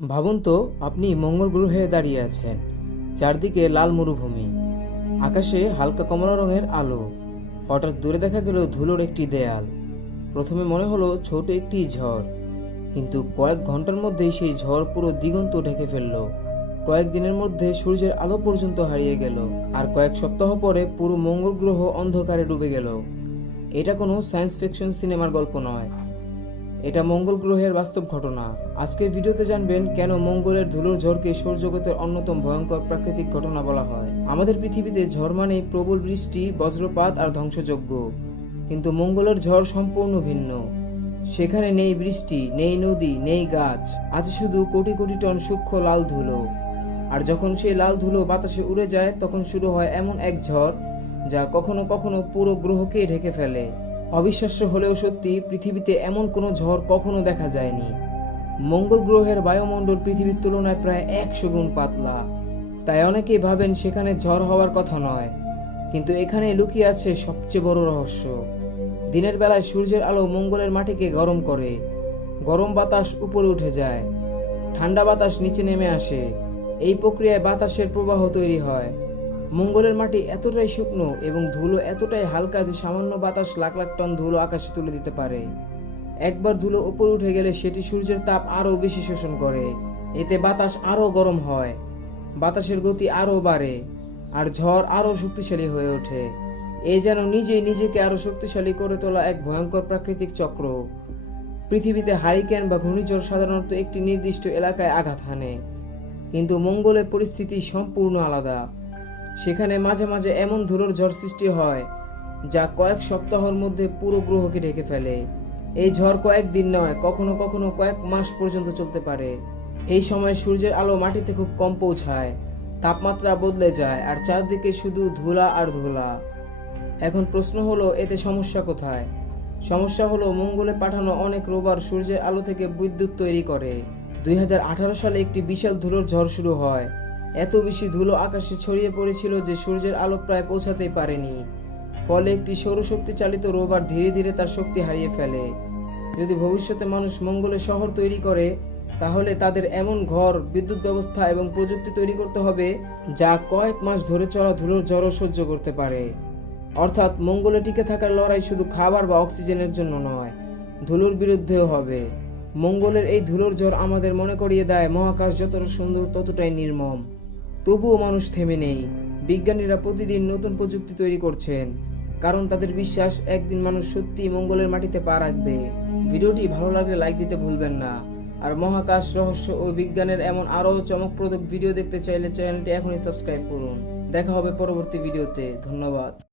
ভাবুন তো, আপনি মঙ্গল গ্রহে দাঁড়িয়ে আছেন। চারদিকে লাল মরুভূমি, আকাশে হালকা কমলা রঙের আলো। হঠাৎ দূরে দেখা গেল ধুলোর একটি দেয়াল। প্রথমে মনে হলো ছোট একটি ঝড়, কিন্তু কয়েক ঘন্টার মধ্যেই সেই ঝড় পুরো দিগন্ত ঢেকে ফেলল। কয়েকদিনের মধ্যে সূর্যের আলো পর্যন্ত হারিয়ে গেল, আর কয়েক সপ্তাহ পরে পুরো মঙ্গল গ্রহ অন্ধকারে ডুবে গেল। এটা কোনো সায়েন্স ফিকশন সিনেমার গল্প নয়, এটা মঙ্গল গ্রহের বাস্তব ঘটনা। আজকের ভিডিওতে জানবেন কেন মঙ্গলের ধুলোর ঝড়কে সৌরজগতের অন্যতম ভয়ঙ্কর প্রাকৃতিক ঘটনা বলা হয়। আমাদের পৃথিবীতে ঝড় মানেই প্রবল বৃষ্টি, বজ্রপাত আর ধ্বংসযজ্ঞ, কিন্তু মঙ্গলের ঝড় সম্পূর্ণ ভিন্ন। সেখানে নেই বৃষ্টি, নেই নদী, নেই গাছ, আছে শুধু কোটি কোটি টন সূক্ষ্ম লাল ধুলো। আর যখন সেই লাল ধুলো বাতাসে উড়ে যায়, তখন শুরু হয় এমন এক ঝড় যা কখনো কখনো পুরো গ্রহকে ঢেকে ফেলে। অবিশ্বাস্য হলেও সত্যি, পৃথিবীতে এমন কোনো ঝড় কখনো দেখা যায়নি। মঙ্গল গ্রহের বায়ুমণ্ডল পৃথিবীর তুলনায় প্রায় 100 গুণ পাতলা, তাই অনেকেই ভাবেন সেখানে ঝড় হওয়ার কথা নয়। কিন্তু এখানে লুকিয়ে আছে সবচেয়ে বড় রহস্য। দিনের বেলায় সূর্যের আলো মঙ্গলের মাটিকে গরম করে, গরম বাতাস উপরে উঠে যায়, ঠান্ডা বাতাস নিচে নেমে আসে। এই প্রক্রিয়ায় বাতাসের প্রবাহ তৈরি হয়। মঙ্গলের মাটি এতটাই শুকনো এবং ধুলো এতটাই হালকা যে সামান্য বাতাস লাখ লাখ টন ধুলো আকাশে তুলে দিতে পারে। একবার ধুলো উপরে উঠে গেলে সেটি সূর্যের তাপ আরও বেশি শোষণ করে। এতে বাতাস আরও গরম হয়, বাতাসের গতি আরও বাড়ে, আর ঝড় আরও শক্তিশালী হয়ে ওঠে। এই যেন নিজেই নিজেকে আরও শক্তিশালী করে তোলা এক ভয়ঙ্কর প্রাকৃতিক চক্র। পৃথিবীতে হারিকেন বা ঘূর্ণিঝড় সাধারণত একটি নির্দিষ্ট এলাকায় আঘাত হানে, কিন্তু মঙ্গলের পরিস্থিতি সম্পূর্ণ আলাদা। সেখানে মাঝে মাঝে এমন ধুলোর ঝড় সৃষ্টি হয় যা কয়েক সপ্তাহের মধ্যে পুরো গ্রহকে ঢেকে ফেলে। এই ঝড় কয়েকদিন নয়, কখনো কখনো কয়েক মাস পর্যন্ত চলতে পারে। এই সময় সূর্যের আলো মাটিতে খুব কম পৌঁছায়, তাপমাত্রা বদলে যায়, আর চারদিকে শুধু ধুলা আর ধুলা। এখন প্রশ্ন হলো, এতে সমস্যা কোথায়? সমস্যা হলো, মঙ্গলে পাঠানো অনেক রোভার সূর্যের আলো থেকে বিদ্যুৎ তৈরি করে। 2018 সালে একটি বিশাল ধুলোর ঝড় শুরু হয়। এত বেশি ধুলো আকাশে ছড়িয়ে পড়েছিল যে সূর্যের আলো প্রায় পৌঁছাতেই পারেনি। ফলে একটি সৌরশক্তি চালিত রোভার ধীরে ধীরে তার শক্তি হারিয়ে ফেলে। যদি ভবিষ্যতে মানুষ মঙ্গলে শহর তৈরি করে, তাহলে তাদের এমন ঘর, বিদ্যুৎ ব্যবস্থা এবং প্রযুক্তি তৈরি করতে হবে যা কয়েক মাস ধরে চলা ধুলোর ঝড়ও সহ্য করতে পারে। অর্থাৎ মঙ্গলে টিকে থাকার লড়াই শুধু খাবার বা অক্সিজেনের জন্য নয়, ধুলোর বিরুদ্ধেও হবে। মঙ্গলের এই ধুলোর ঝড় আমাদের মনে করিয়ে দেয় মহাকাশ যতটা সুন্দর ততটাই নির্মম। তবুও মানুষ থেমে নেই। বিজ্ঞানীরা প্রতিদিন নতুন প্রযুক্তি তৈরি করছেন, কারণ তাদের বিশ্বাস একদিন মানুষ সত্যিই মঙ্গলের মাটিতে পা রাখবে। ভিডিওটি ভালো লাগলে লাইক দিতে ভুলবেন না। আর মহাকাশ, রহস্য ও বিজ্ঞানের এমন আরও চমকপ্রদ ভিডিও দেখতে চাইলে চ্যানেলটি এখনই সাবস্ক্রাইব করুন। দেখা হবে পরবর্তী ভিডিওতে। ধন্যবাদ।